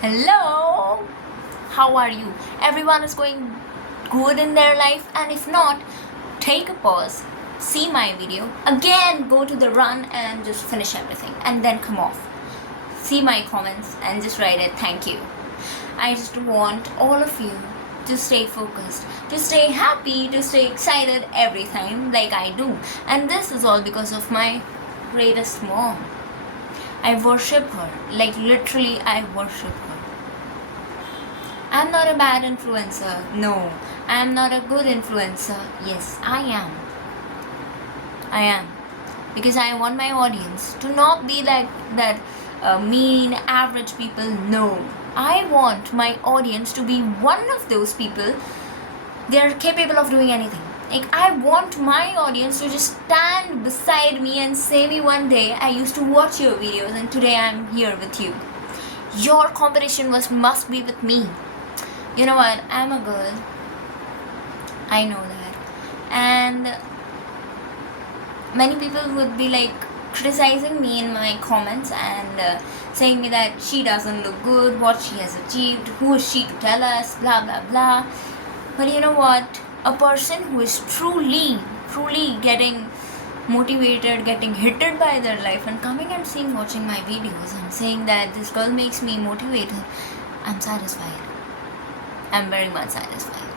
Hello, how are you? Everyone is going good in their life, and if not, take a pause, see my video, again go to the run and just finish everything, and then come off. See my comments and just write it, thank you. I just want all of you to stay focused, to stay happy, to stay excited every time like I do. And this is all because of my greatest mom. I worship her, like literally I worship her. I'm not a bad influencer, no. I'm not a good influencer, yes, I am. Because I want my audience to not be like that mean average people, no. I want my audience to be one of those people. They're capable of doing anything. Like, I want my audience to just stand beside me and say me one day, I used to watch your videos and today I'm here with you. Your competition must be with me. You know what? I'm a girl. I know that. And many people would be like criticizing me in my comments and saying me that she doesn't look good, what she has achieved, who is she to tell us, blah blah blah. But you know what? A person who is truly getting motivated, getting hit by their life and coming and watching my videos and saying that this girl makes me motivated, I'm satisfied. I'm very much satisfied.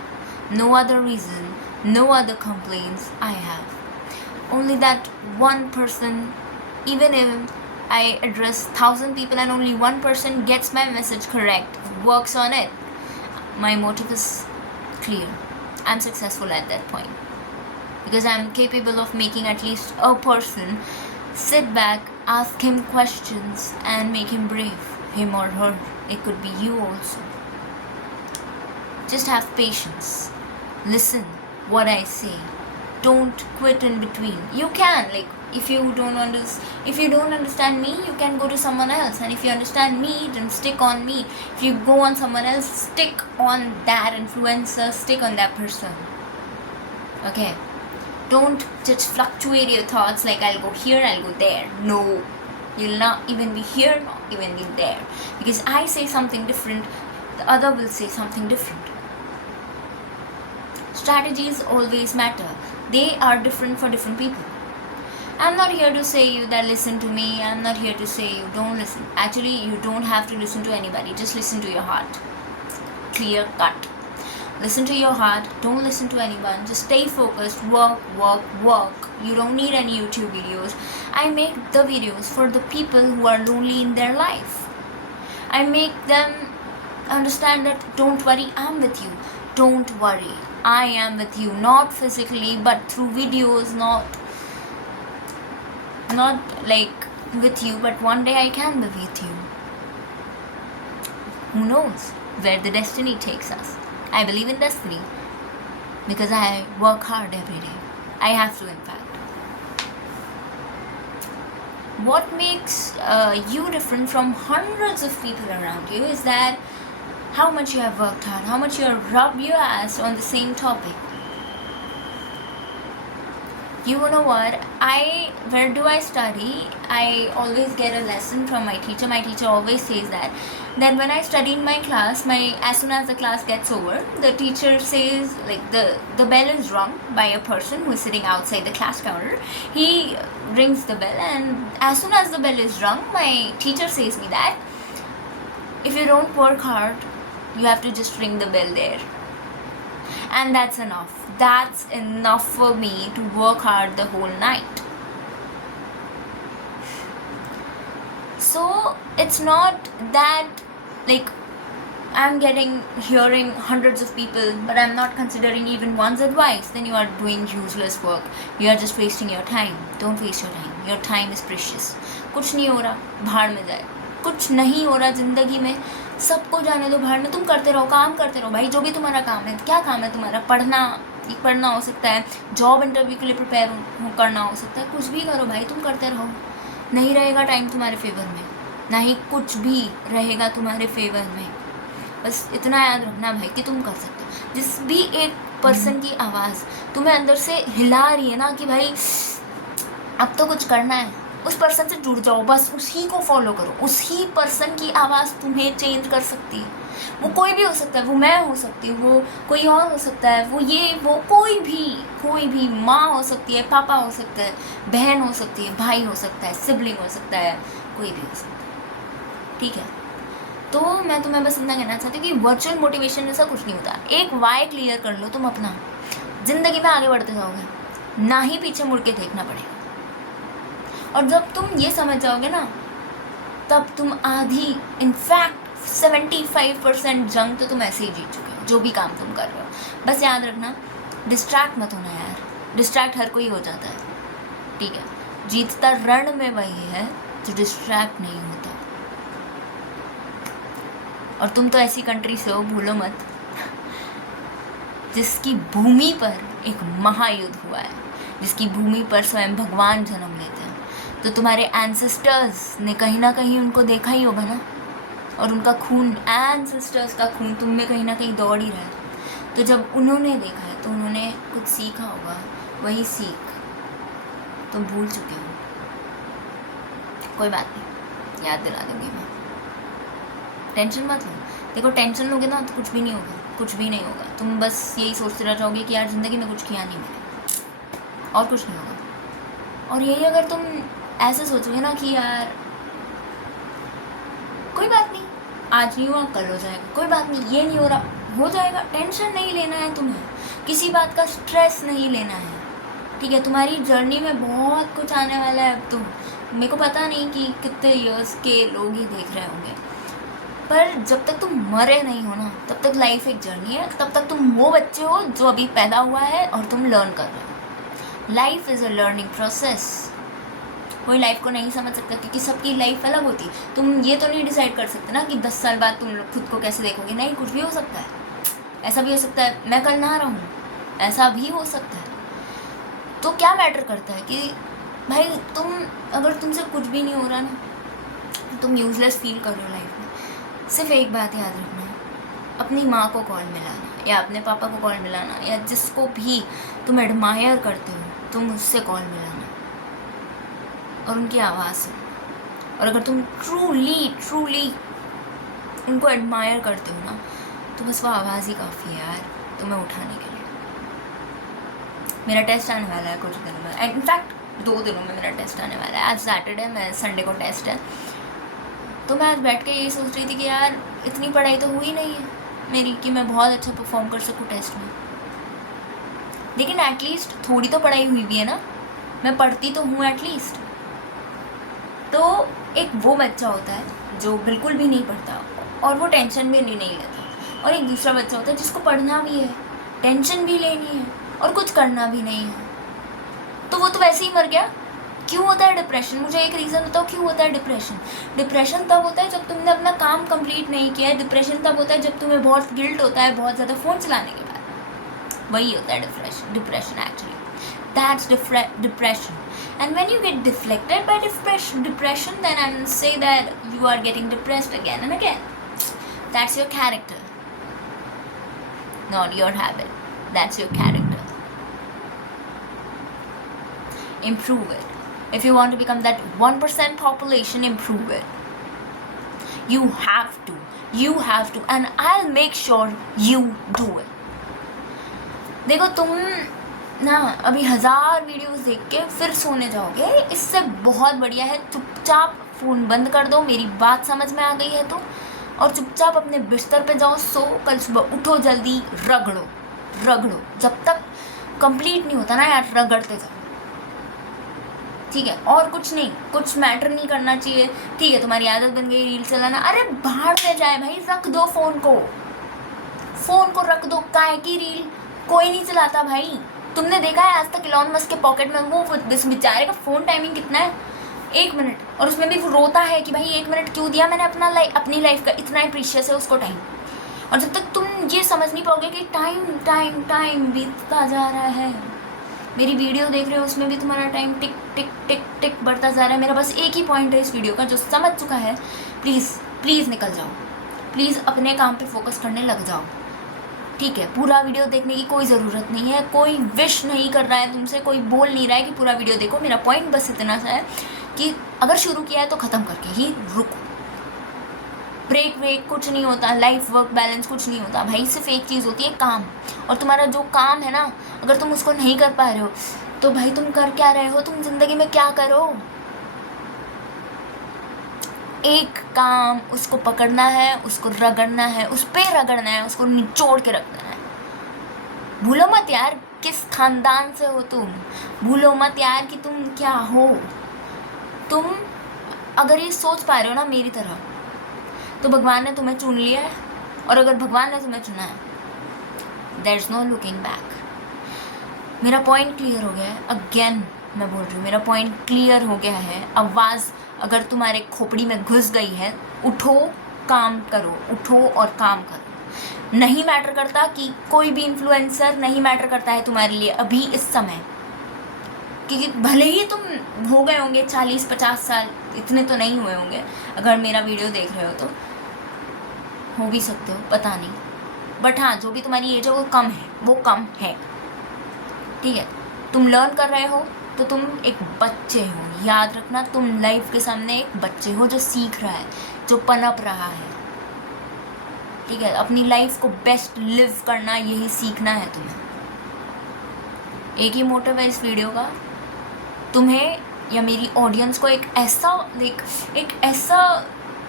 No other reason, no other complaints I have. Only that one person, even if I address 1,000 people and only one person gets my message correct, works on it, my motive is clear. I'm successful at that point. Because I'm capable of making at least a person sit back, ask him questions and make him brave, him or her. It could be you also. Just have patience. Listen what I say. Don't quit in between. You can, like, if you don't understand me, you can go to someone else, and if you understand me, then stick on me. If you go on someone else, stick on that influencer, stick on that person. Okay, don't just fluctuate your thoughts like I'll go here, I'll go there. No, you'll not even be here, not even be there, because I say something different, the other will say something different. Strategies always matter. They are different for different people. I'm not here to say you that listen to me. I'm not here to say you don't listen. Actually, you don't have to listen to anybody. Just listen to your heart. Clear cut. Listen to your heart. Don't listen to anyone. Just stay focused. Work. You don't need any YouTube videos. I make the videos for the people who are lonely in their life. I make them understand that don't worry, I'm with you. Don't worry, I am with you. Not physically, but through videos. Not like with you, but one day I can be with you. Who knows where the destiny takes us? I believe in destiny because I work hard every day. I have to, in fact. What makes you different from hundreds of people around you is that how much you have worked hard, how much you have rubbed your ass on the same topic. You know what? Where do I study? I always get a lesson from my teacher. My teacher always says that when I study in my class, as soon as the class gets over, the teacher says, like, the bell is rung by a person who is sitting outside the class counter. He rings the bell, and as soon as the bell is rung, my teacher says me that if you don't work hard, you have to just ring the bell there. And that's enough. That's enough for me to work hard the whole night. So it's not that like I'm hearing hundreds of people, but I'm not considering even one's advice. Then you are doing useless work. You are just wasting your time. Don't waste your time. Your time is precious. कुछ नहीं हो रहा, भाड़ में जाए. कुछ नहीं हो रहा जिंदगी में, सबको जाने दो भाड़ में. तुम करते रहो, काम करते रहो भाई. जो भी तुम्हारा काम है, क्या काम है तुम्हारा? पढ़ना हो सकता है, जॉब इंटरव्यू के लिए प्रिपेयर करना हो सकता है, कुछ भी करो भाई, तुम करते रहो. नहीं रहेगा टाइम तुम्हारे फेवर में, ना ही कुछ भी रहेगा तुम्हारे फेवर में. बस इतना याद रखना भाई कि तुम कर सकते हो. जिस भी एक पर्सन की आवाज़ तुम्हें अंदर से हिला रही है ना कि भाई अब तो कुछ करना है, उस पर्सन से जुड़ जाओ, बस उसी को फॉलो करो। उसी पर्सन की आवाज़ तुम्हें चेंज कर सकती है। वो कोई भी हो सकता है, वो मैं हो सकती हूँ, वो कोई और हो सकता है, वो ये वो कोई भी माँ हो सकती है, पापा हो सकता है, बहन हो सकती है, भाई हो सकता है, सिबलिंग हो सकता है, कोई भी हो सकता है। ठीक है, तो मैं तुम्हें बस इतना कहना चाहती हूँ कि वर्चुअल मोटिवेशन जैसा कुछ नहीं होता। एक वाई क्लियर कर लो तुम अपना, ज़िंदगी में आगे बढ़ते जाओगे, ना ही पीछे मुड़ के देखना पड़ेगा। और जब तुम ये समझ जाओगे ना, तब तुम आधी, इनफैक्ट 75% जंग तो तुम ऐसे ही जीत चुके हो, जो भी काम तुम कर रहे हो। बस याद रखना, डिस्ट्रैक्ट मत होना यार, डिस्ट्रैक्ट हर कोई हो जाता है। ठीक है, जीतता रण में वही है जो डिस्ट्रैक्ट नहीं होता। और तुम तो ऐसी कंट्री से हो, भूलो मत, जिसकी भूमि पर एक महायुद्ध हुआ है, जिसकी भूमि पर स्वयं भगवान जन्म लेते हैं। तो तुम्हारे एंसेस्टर्स ने कहीं ना कहीं उनको देखा ही होगा ना, और उनका खून, एंसेस्टर्स का खून तुम में कहीं ना कहीं दौड़ ही रहा है। तो जब उन्होंने देखा है तो उन्होंने कुछ सीखा होगा, वही सीख तुम भूल चुके हो। कोई बात नहीं, याद दिला दूंगी मैं, टेंशन मत लो। देखो, टेंशन लोगे ना तो कुछ भी नहीं होगा, कुछ भी नहीं होगा। तुम बस यही सोचते रह जाओगे कि यार ज़िंदगी में कुछ किया नहीं मैंने, और कुछ नहीं होगा। और यही अगर तुम ऐसे सोचोगे ना कि यार कोई बात नहीं, आज नहीं हुआ कल हो जाएगा, कोई बात नहीं, ये नहीं हो रहा, हो जाएगा, टेंशन नहीं लेना है तुम्हें, किसी बात का स्ट्रेस नहीं लेना है। ठीक है, तुम्हारी जर्नी में बहुत कुछ आने वाला है। अब तुम, मेरे को पता नहीं कि कितने इयर्स के लोग ही देख रहे होंगे, पर जब तक तुम मरे नहीं हो ना, तब तक लाइफ एक जर्नी है। तब तक तुम वो बच्चे हो जो अभी पैदा हुआ है और तुम लर्न कर रहे हो। Life is a learning process. कोई लाइफ को नहीं समझ सकता, क्योंकि सबकी लाइफ अलग होती है। तुम ये तो नहीं डिसाइड कर सकते ना कि 10 साल बाद तुम खुद को कैसे देखोगे। नहीं, कुछ भी हो सकता है। ऐसा भी हो सकता है मैं कल ना रहूँ, ऐसा भी हो सकता है। तो क्या मैटर करता है कि भाई तुम, अगर तुमसे कुछ भी नहीं हो रहा ना, तुम यूजलेस फील कर रहे हो लाइफ में, सिर्फ एक बात याद रखना है, अपनी माँ को कॉल मिलाना, या अपने पापा को कॉल मिलाना, या जिसको भी तुम एडमायर करते हो तुम उससे कॉल मिलाना और उनकी आवाज़ सुनो। और अगर तुम ट्रूली उनको एडमायर करते हो ना, तो बस वो आवाज़ ही काफ़ी है यार तुम्हें उठाने के लिए। मेरा टेस्ट आने वाला है कुछ दिनों में, इनफैक्ट 2 दिनों में मेरा टेस्ट आने वाला है। आज सैटरडे, मैं संडे को टेस्ट है। तो मैं आज बैठ के यही सोच रही थी कि यार इतनी पढ़ाई तो हुई नहीं है मेरी कि मैं बहुत अच्छा परफॉर्म कर सकूँ टेस्ट में, लेकिन एटलीस्ट थोड़ी तो पढ़ाई हुई भी है ना, मैं पढ़ती तो हूँ एटलीस्ट। तो एक वो बच्चा होता है जो बिल्कुल भी नहीं पढ़ता और वो टेंशन भी नहीं लेता, और एक दूसरा बच्चा होता है जिसको पढ़ना भी है, टेंशन भी लेनी है और कुछ करना भी नहीं है। तो वो तो वैसे ही मर गया। क्यों होता है डिप्रेशन? मुझे एक रीज़न बताओ, क्यों होता है डिप्रेशन? डिप्रेशन तब होता है जब तुमने अपना काम कंप्लीट नहीं किया है। डिप्रेशन तब होता है जब तुम्हें बहुत गिल्ट होता है बहुत ज़्यादा फ़ोन चलाने के बाद। वही होता है depression actually. That's depression. And when you get deflected by depression, then I will say that you are getting depressed again and again. That's your character, not your habit. That's your character. Improve it. If you want to become that 1% population, improve it. You have to, and I'll make sure you do it. देखो, तुम ना अभी 1000 videos देख के फिर सोने जाओगे, इससे बहुत बढ़िया है चुपचाप फ़ोन बंद कर दो। मेरी बात समझ में आ गई है तो, और चुपचाप अपने बिस्तर पे जाओ, सो, कल सुबह उठो जल्दी, रगड़ो। जब तक कंप्लीट नहीं होता ना यार, रगड़ते जाओ। ठीक है, और कुछ नहीं, कुछ मैटर नहीं करना चाहिए। ठीक है, तुम्हारी आदत बन गई रील चलाना, अरे भाड़ में जाए भाई, रख दो फ़ोन को रख दो। काय की रील? कोई नहीं चलाता भाई। तुमने देखा है आज तक इलॉन मस्क के पॉकेट में वो बेचारे का फ़ोन टाइमिंग कितना है? 1 मिनट, और उसमें भी वो रोता है कि भाई 1 मिनट क्यों दिया मैंने अपनी लाइफ का, इतना ही प्रीशियस है उसको टाइम। और जब तक तुम ये समझ नहीं पाओगे कि टाइम बीतता जा रहा है, मेरी वीडियो देख रहे हो उसमें भी तुम्हारा टाइम टिक टिक टिक टिक बढ़ता जा रहा है। मेरा बस एक ही पॉइंट है इस वीडियो का, जो समझ चुका है प्लीज़ निकल जाओ, प्लीज़ अपने काम पे फोकस करने लग जाओ। ठीक है, पूरा वीडियो देखने की कोई ज़रूरत नहीं है, कोई विश नहीं कर रहा है तुमसे, कोई बोल नहीं रहा है कि पूरा वीडियो देखो। मेरा पॉइंट बस इतना सा है कि अगर शुरू किया है तो ख़त्म करके ही रुको। ब्रेक वेक कुछ नहीं होता, लाइफ वर्क बैलेंस कुछ नहीं होता भाई, सिर्फ एक चीज़ होती है, काम। और तुम्हारा जो काम है ना, अगर तुम उसको नहीं कर पा रहे हो तो भाई तुम कर क्या रहे हो, तुम ज़िंदगी में क्या करो। एक काम, उसको पकड़ना है, उसको रगड़ना है, उस पर रगड़ना है, उसको निचोड़ के रखना है। भूलो मत यार किस खानदान से हो तुम, भूलो मत यार कि तुम क्या हो। तुम अगर ये सोच पा रहे हो ना मेरी तरह, तो भगवान ने तुम्हें चुन लिया है, और अगर भगवान ने तुम्हें चुना है, there is no looking back. मेरा पॉइंट क्लियर हो गया है, अगेन मैं बोल रही हूँ, मेरा पॉइंट क्लियर हो गया है। आवाज़ अगर तुम्हारे खोपड़ी में घुस गई है, उठो, काम करो, उठो और काम करो। नहीं मैटर करता कि कोई भी इन्फ्लुएंसर नहीं मैटर करता है तुम्हारे लिए अभी इस समय, क्योंकि भले ही तुम हो गए होंगे 40-50 साल, इतने तो नहीं हुए होंगे, अगर मेरा वीडियो देख रहे हो तो हो भी सकते हो, पता नहीं, बट हाँ जो भी तुम्हारी एज है वो कम है, वो कम है, ठीक है। तुम लर्न कर रहे हो तो तुम एक बच्चे हो, याद रखना, तुम लाइफ के सामने एक बच्चे हो जो सीख रहा है, जो पनप रहा है, ठीक है। अपनी लाइफ को बेस्ट लिव करना, यही सीखना है तुम्हें। एक ही मोटिव है इस वीडियो का, तुम्हें या मेरी ऑडियंस को एक ऐसा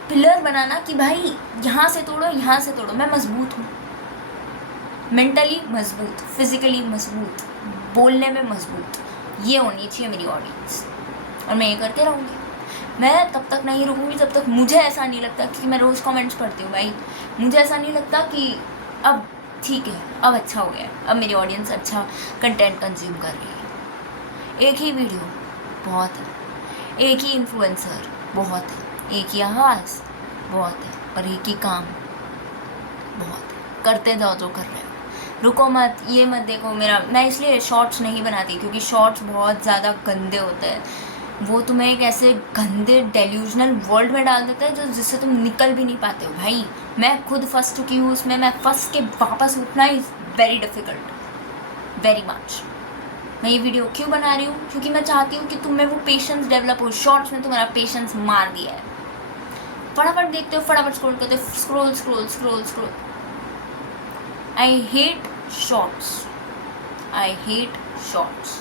पिलर बनाना कि भाई यहाँ से तोड़ो, यहाँ से तोड़ो, मैं मजबूत हूँ, मेंटली मजबूत, फिजिकली मजबूत, बोलने में मजबूत, ये होनी चाहिए मेरी ऑडियंस, और मैं ये करके रहूँगी। मैं तब तक नहीं रुकूँगी जब तक मुझे ऐसा नहीं लगता, क्योंकि मैं रोज़ कमेंट्स पढ़ती हूँ भाई, मुझे ऐसा नहीं लगता कि अब ठीक है, अब अच्छा हो गया, अब मेरी ऑडियंस अच्छा कंटेंट कंज्यूम कर रही है। एक ही वीडियो बहुत है, एक ही इन्फ्लुएंसर बहुत है, एक ही आवाज़ बहुत है, और एक ही काम बहुत है। करते जाओ जो कर रहे हो, रुको मत, ये मत देखो मेरा। मैं इसलिए शॉर्ट्स नहीं बनाती क्योंकि शॉर्ट्स बहुत ज़्यादा गंदे होते हैं, वो तुम्हें एक ऐसे गंदे डेल्यूजनल वर्ल्ड में डाल देता है जो जिससे तुम निकल भी नहीं पाते हो। भाई मैं खुद फंस चुकी हूँ उसमें, मैं फंस के वापस उठना is very difficult, very much. मैं ये वीडियो क्यों बना रही हूँ, क्योंकि मैं चाहती हूँ कि तुम में वो पेशेंस डेवलप हो। शॉर्ट्स में तुम्हारा पेशेंस मार दिया है, फटाफट देखते हो, फटाफट स्क्रॉल करते हो, scroll scroll scroll scroll. I hate shorts, I hate shorts.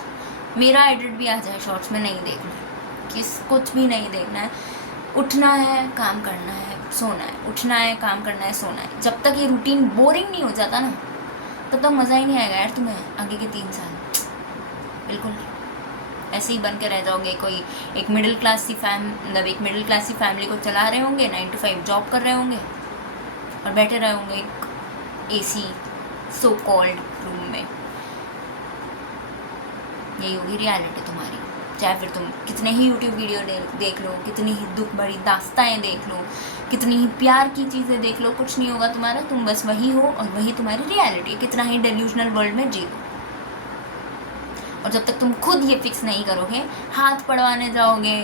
मेरा एडिट भी आ जाए शॉर्ट्स में, नहीं देखना है, कुछ भी नहीं देखना है। उठना है, काम करना है, सोना है, उठना है, काम करना है, सोना है। जब तक ये रूटीन बोरिंग नहीं हो जाता ना, तब तक मज़ा ही नहीं आएगा यार तुम्हें आगे के 3 साल, बिल्कुल नहीं। ऐसे ही बन के रह जाओगे, कोई एक मिडिल क्लास सी फैमिली को चला रहे होंगे, 9 to 5 जॉब कर रहे होंगे, और बैठे रहे होंगे एक AC सो कॉल्ड रूम में। यही होगी रियलिटी तुम्हारी। चाहे फिर तुम कितने ही यूट्यूब वीडियो देख लो, कितनी ही दुख भरी दास्ताएँ देख लो, कितनी ही प्यार की चीज़ें देख लो, कुछ नहीं होगा तुम्हारा। तुम बस वही हो और वही तुम्हारी रियलिटी। कितना ही डेल्यूजनल वर्ल्ड में जी लो, और जब तक तुम खुद ये फिक्स नहीं करोगे, हाथ पढ़वाने जाओगे,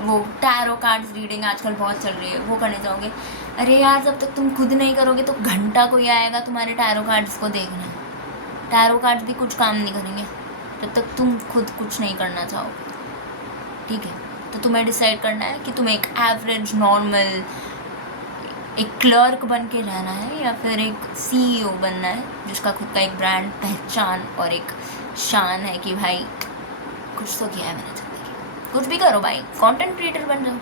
वो टैरो कार्ड्स रीडिंग आजकल बहुत चल रही है, वो करने जाओगे। अरे यार जब तक तुम खुद नहीं करोगे तो घंटा कोई आएगा तुम्हारे टैरो कार्ड्स को देखना। टैरो कार्ड्स भी कुछ काम नहीं करेंगे जब तक तुम खुद कुछ नहीं करना चाहोगे, ठीक है। तो तुम्हें डिसाइड करना है कि तुम्हें एक एवरेज नॉर्मल एक क्लर्क बन के रहना है, या फिर एक CEO बनना है जिसका खुद का एक ब्रांड, पहचान और एक शान है कि भाई कुछ तो किया है मैंने ज़िंदगी। कुछ भी करो भाई, कंटेंट क्रिएटर बन जाओ,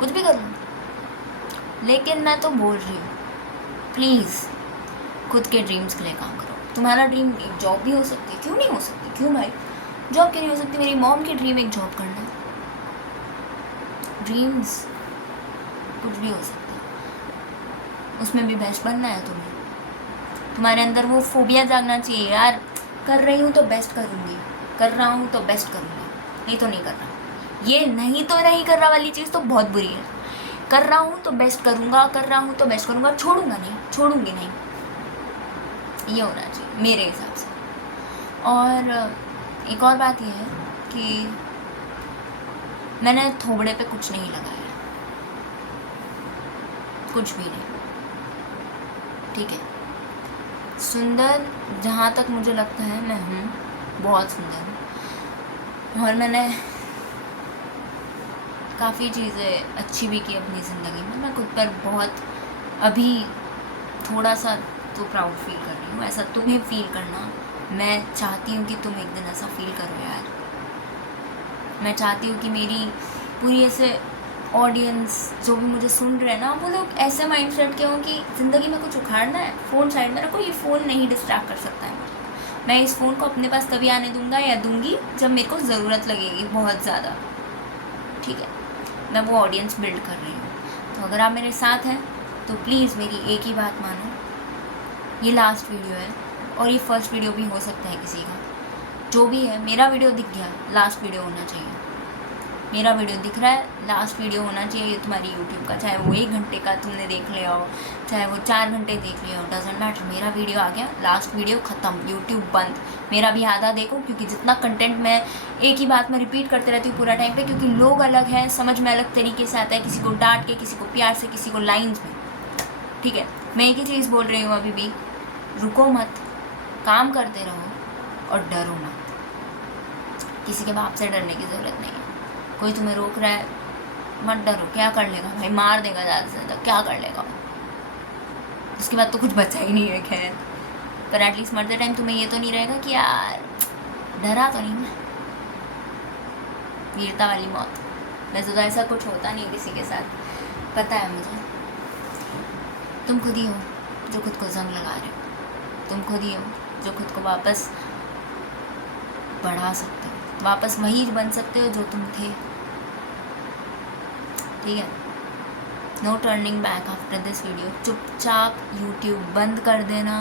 कुछ भी करो, लेकिन मैं तो बोल रही हूँ प्लीज़ खुद के ड्रीम्स के लिए काम करो। तुम्हारा ड्रीम एक जॉब भी हो सकती है, क्यों नहीं हो सकती, क्यों भाई जॉब क्यों नहीं हो सकती। मेरी मॉम की ड्रीम एक जॉब करना है। ड्रीम्स कुछ भी हो सकता है, उसमें भी बेस्ट बनना है तुम्हें। तुम्हारे अंदर वो फोबिया जागना चाहिए यार, कर रही हूँ तो बेस्ट करूँगी, कर रहा हूँ तो बेस्ट करूँगी, नहीं तो नहीं कर रहा। ये नहीं तो नहीं कर रहा वाली चीज़ तो बहुत बुरी है। कर रहा हूँ तो बेस्ट करूँगा, कर रहा हूँ तो बेस्ट करूँगा, छोड़ूंगा नहीं, छोड़ूंगी नहीं, ये होना चाहिए मेरे हिसाब से। और एक और बात यह है कि मैंने थोबड़े पे कुछ नहीं लगाया, कुछ भी नहीं, ठीक है। सुंदर जहाँ तक मुझे लगता है मैं हूँ, बहुत सुंदर हूँ, और मैंने काफ़ी चीज़ें अच्छी भी की अपनी ज़िंदगी में। मैं खुद पर बहुत अभी थोड़ा सा तो प्राउड फील कर रही हूँ। ऐसा तुम्हें फील करना, मैं चाहती हूँ कि तुम एक दिन ऐसा फील करो यार। मैं चाहती हूँ कि मेरी पूरी ऐसे ऑडियंस जो भी मुझे सुन रहे हैं ना, वो लोग ऐसे माइंड सेट के हों कि ज़िंदगी में कुछ उखाड़ना है, फ़ोन साइड में रखो, ये फ़ोन नहीं डिस्ट्रैक्ट कर सकता है। मैं इस फ़ोन को अपने पास तभी आने दूंगा या दूंगी जब मेरे को ज़रूरत लगेगी बहुत ज़्यादा। ठीक है, मैं वो ऑडियंस बिल्ड कर रही हूँ। तो अगर आप मेरे साथ हैं तो प्लीज़ मेरी एक ही बात मानो, ये लास्ट वीडियो है और ये फर्स्ट वीडियो भी हो सकता है किसी का। जो भी है, मेरा वीडियो दिख गया, लास्ट वीडियो होना चाहिए। मेरा वीडियो दिख रहा है, लास्ट वीडियो होना चाहिए तुम्हारी यूट्यूब का। चाहे वो 1 घंटे का तुमने देख लिया हो, चाहे वो 4 घंटे देख लिया हो, डजेंट मैटर। मेरा वीडियो आ गया, लास्ट वीडियो ख़त्म, यूट्यूब बंद। मेरा भी आधा देखो, क्योंकि जितना कंटेंट मैं एक ही बात में रिपीट करते रहती हूँ पूरा टाइम पे, क्योंकि लोग अलग हैं, समझ में अलग तरीके से आता है, किसी को डांट के, किसी को प्यार से, किसी को लाइन्स में। ठीक है, मैं एक ही चीज़ बोल रही हूँ अभी भी, रुको मत, काम करते रहो और डरो मत। किसी के बाप से डरने की ज़रूरत नहीं है। कोई तुम्हें रोक रहा है, मत डरो, क्या कर लेगा भाई, मार देगा ज़्यादा से ज़्यादा, क्या कर लेगा। उसके बाद तो कुछ बचा ही नहीं है खैर, पर एटलीस्ट मरते टाइम तुम्हें ये तो नहीं रहेगा कि यार डरा तो नहीं मैं, वीरता वाली मौत। वैसे तो ऐसा कुछ होता नहीं किसी के साथ, पता है मुझे। तुम खुद ही हो जो खुद को जंग लगा रहे हो, तुम खुद ही हो जो खुद को वापस बढ़ा सकते हो, वापस वही बन सकते हो जो तुम थे। ठीक है, no turning back after this video. चुपचाप यूट्यूब बंद कर देना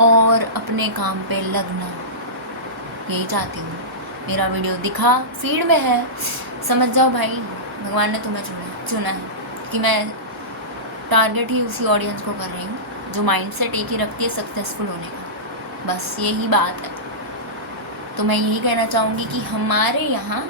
और अपने काम पे लगना, यही चाहती हूँ। मेरा वीडियो दिखा, फीड में है, समझ जाओ भाई भगवान ने तुम्हें चुना है कि मैं टारगेट ही उसी ऑडियंस को कर रही हूँ जो माइंडसेट एक ही रखती है सक्सेसफुल होने का। बस यही बात है। तो मैं यही कहना चाहूँगी कि हमारे यहाँ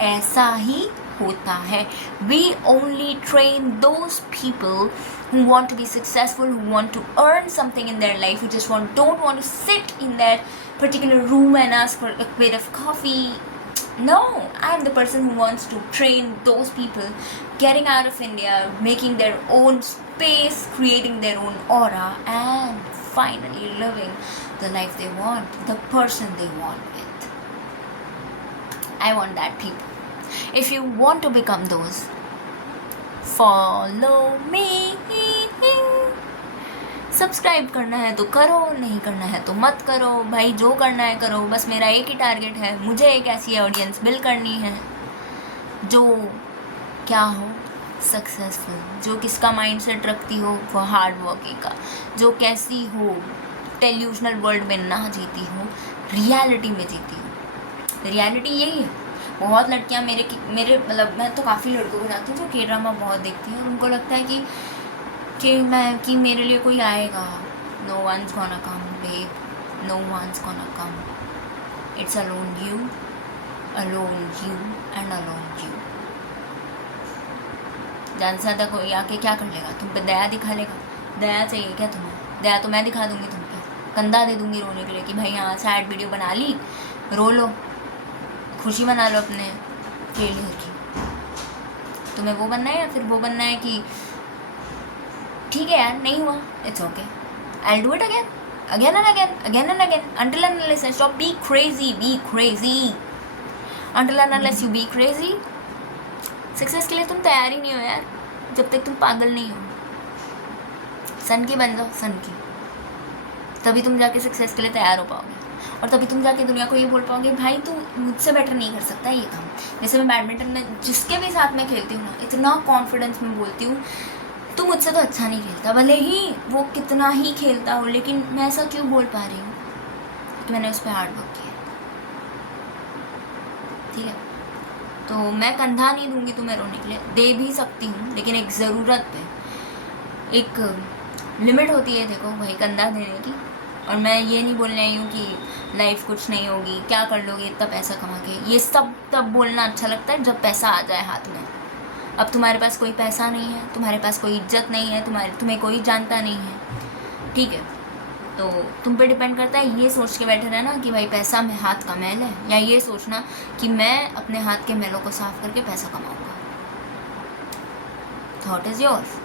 ऐसा ही होता है। We only train those people who want to be successful, who want to earn something in their life, who just don't want to sit in that particular room and ask for a bit of coffee. No, I'm the person who wants to train those people getting out of India, making their own space, creating their own aura, and finally living the life they want, the person they want with. I want that people. If you want to become those, follow me. Subscribe करना है तो करो, नहीं करना है तो मत करो भाई, जो करना है करो। बस मेरा एक ही टारगेट है, मुझे एक ऐसी ऑडियंस बिल्ड करनी है जो क्या हो, सक्सेसफुल, जो किसका माइंडसेट रखती हो वो हार्ड वर्किंग का, जो कैसी हो, टेल्यूशनल वर्ल्ड में ना जीती हो, रियलिटी में जीती हो। रियलिटी यही है। बहुत लड़कियां मेरे मतलब मैं तो काफ़ी लड़कों को जानती हूँ जो के ड्रामा बहुत देखती हैं और उनको लगता है कि मेरे लिए कोई आएगा। No one's gonna come babe, no one's gonna come. It's alone you and alone you. ज़्यादा से ज़्यादा कोई आके क्या कर लेगा, तुम पे दया दिखा लेगा। दया चाहिए क्या तुम्हें? दया तो मैं दिखा दूँगी तुम पे, कंधा दे दूँगी रोने के लिए कि भाई हाँ सैड वीडियो बना ली, रो लो, खुशी मना लो अपने फेलियर की। तुम्हें वो बनना है या फिर वो बनना है कि ठीक है यार नहीं हुआ, it's okay, I will do it again and again until and unless I stop be crazy until and unless you be crazy। Success के लिए तुम तैयार ही नहीं हो यार जब तक तुम पागल नहीं हो। सन की बन जाओ, सन की, तभी तुम जाके सक्सेस के लिए तैयार हो पाओगे और तभी तुम जाके दुनिया को ये बोल पाओगे भाई तू मुझसे बेटर नहीं कर सकता ये काम। जैसे मैं बैडमिंटन में जिसके भी साथ में खेलती हूँ ना, इतना कॉन्फिडेंस में बोलती हूँ तू मुझसे तो अच्छा नहीं खेलता, भले ही वो कितना ही खेलता हो, लेकिन मैं ऐसा क्यों बोल पा रही हूँ कि मैंने उस पर हार्ड वर्क किया। ठीक है, तो मैं कंधा नहीं दूंगी तुम्हें रोने के लिए, दे भी सकती हूँ लेकिन एक ज़रूरत पे, एक लिमिट होती है देखो भाई कंधा देने की। और मैं ये नहीं बोलने आई हूँ कि लाइफ कुछ नहीं होगी, क्या कर लोगे इतना पैसा कमा के, ये सब तब बोलना अच्छा लगता है जब पैसा आ जाए हाथ में। अब तुम्हारे पास कोई पैसा नहीं है, तुम्हारे पास कोई इज्जत नहीं है, तुम्हें कोई जानता नहीं है, ठीक है, तो तुम पे डिपेंड करता है ये सोच के बैठे रहना कि भाई पैसा में हाथ का मैल है, या ये सोचना कि मैं अपने हाथ के मैलों को साफ करके पैसा कमाऊंगा। Thought is yours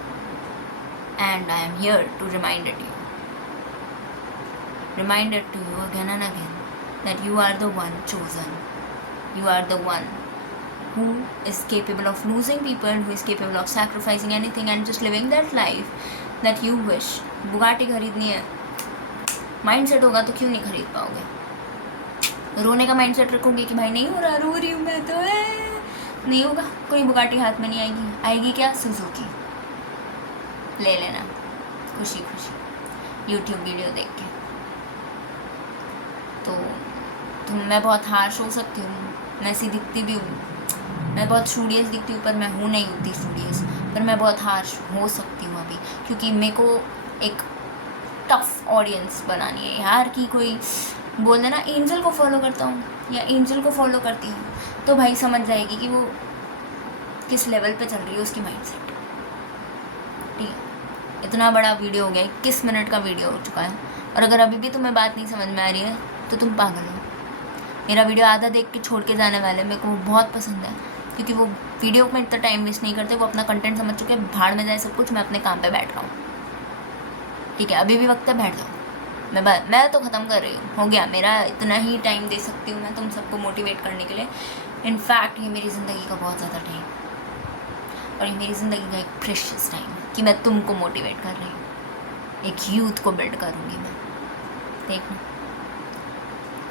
and I am here to remind it to you again and again that you are the one chosen, you are the one who is capable of losing people, who is capable of sacrificing anything and just living that life that you wish. Bugatti खरीदनी है, mindset होगा तो क्यों नहीं खरीद पाओगे? रोने का माइंडसेट रखोगे कि भाई नहीं हो रहा, रो रही हूँ मैं तो, नहीं होगा। कोई बुगाटी हाथ में नहीं आएगी, आएगी क्या? सुजुकी। ले लेना खुशी खुशी यूट्यूब वीडियो देख के। तो मैं बहुत हार्श हो सकती हूँ, मैं ऐसी दिखती भी हूँ, मैं बहुत स्टूडियस दिखती हूँ, पर मैं हूँ नहीं उतनी स्टूडियस, पर मैं बहुत हार्श हो सकती हूँ अभी, क्योंकि मेरे को एक टफ ऑडियंस बनानी है यार। कि कोई बोल देना एंजल को फॉलो करता हूँ या एंजल को फॉलो करती हूँ, तो भाई समझ जाएगी कि वो किस लेवल पे चल रही है उसकी माइंडसेट। ठीक है, इतना बड़ा वीडियो हो गया, 21 मिनट का वीडियो हो चुका है, और अगर अभी भी तुम्हें बात नहीं समझ में आ रही है तो तुम पागल हो। मेरा वीडियो आधा देख के छोड़ के जाने वाले, मेरे को वो बहुत पसंद है, क्योंकि वो वीडियो में इतना टाइम वेस्ट नहीं करते, वो अपना कंटेंट समझ चुके, भाड़ में जाए सब कुछ, मैं अपने काम पे बैठ रहा हूँ। ठीक है, अभी भी वक्त है, बैठ जाओ। मैं तो ख़त्म कर रही हूँ, हो गया मेरा, इतना ही टाइम दे सकती हूँ मैं तुम सबको मोटिवेट करने के लिए। इनफैक्ट ये मेरी ज़िंदगी का बहुत ज़्यादा टाइम, और ये मेरी ज़िंदगी का एक प्रेशियस टाइम है कि मैं तुमको मोटिवेट कर रही हूँ, एक यूथ को बिल्ड करूँगी मैं। देखना,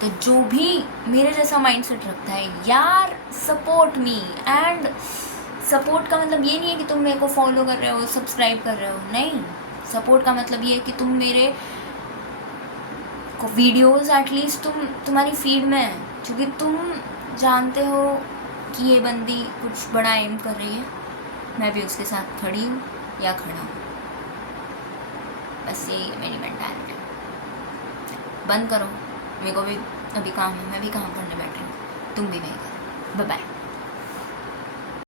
तो जो भी मेरे जैसा माइंडसेट रखता है यार, सपोर्ट मी। एंड सपोर्ट का मतलब ये नहीं है कि तुम मेरे को फॉलो कर रहे हो, सब्सक्राइब कर रहे हो, नहीं। सपोर्ट का मतलब ये है कि तुम मेरे को वीडियोस एटलीस्ट तुम्हारी फीड में है, क्योंकि तुम जानते हो कि ये बंदी कुछ बड़ा एम कर रही है, मैं भी उसके साथ खड़ी हूँ या खड़ा हूँ। बस यही है मेरी मेंटालिटी। बंद करो, मेरे को भी अभी काम है, मैं भी काम करने बैठ रही हूँ, तुम भी नहीं करो। Bye bye.